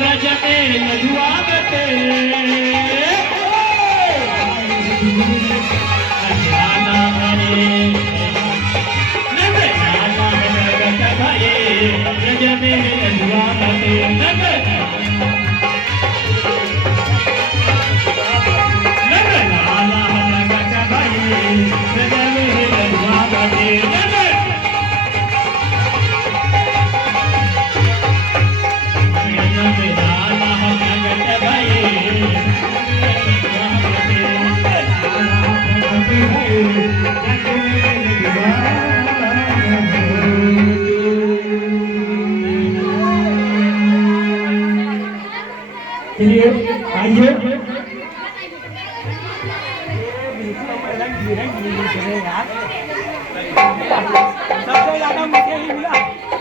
रज में लजुआगते अजाना हरे नगराना नगत भये रज में लजुआगते नगराना नगत भये रज में लजुआगते चलिए आइए सबसे ज्यादा मुझे ही मिला